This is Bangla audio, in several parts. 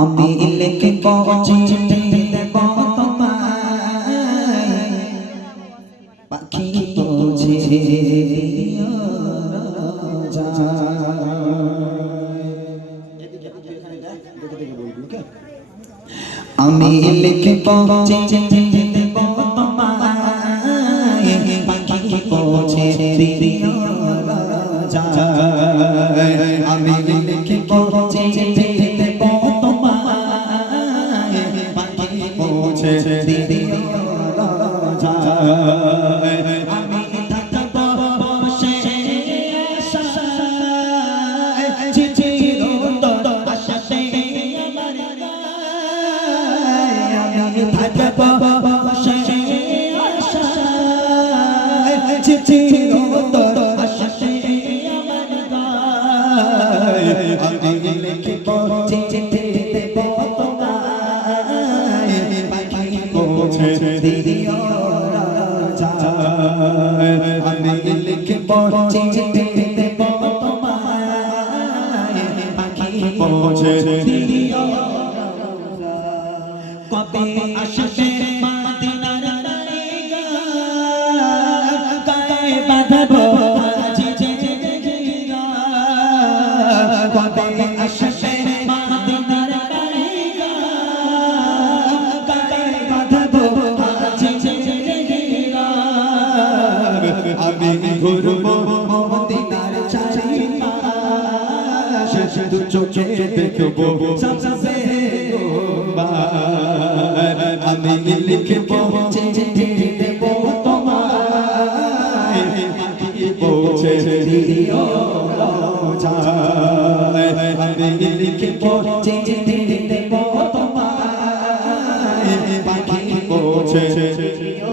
আমি লিখে চিঠি দেব তোমায়। পাখি পৌঁছে দিও আমি লিখে চিঠি দেব তোমায়। পাখি পৌঁছে দিও পৌঁছে দিও আমি থাকব আমি তোমায় পাখি পৌঁছে কবে আসবে মদিনার নারীগা গায়ে মদিনার চারিপাশ শুধু চোখে দেখব। সামনে আমি লিখব চিঠি দেব তোমায়। পৌঁছে দিও আমি লিখব চিঠি দেব তোমায়। পাখি পৌঁছে দিও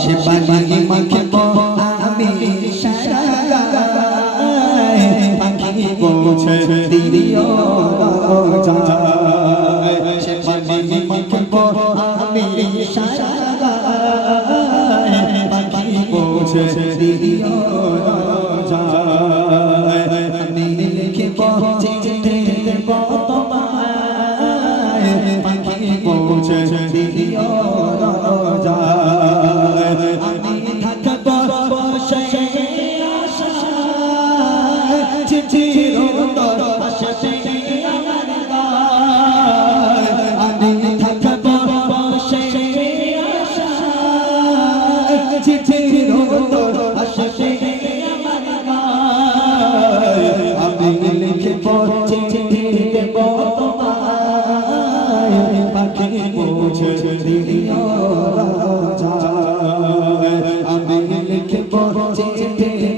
সে আমি পাখি পৌঁছে সে মাকে আমি পাখি পৌঁছে দিও আমি লিখে চিঠি তোমায় পাখি পৌঁছে দিও যায় আমি লিখব চিঠি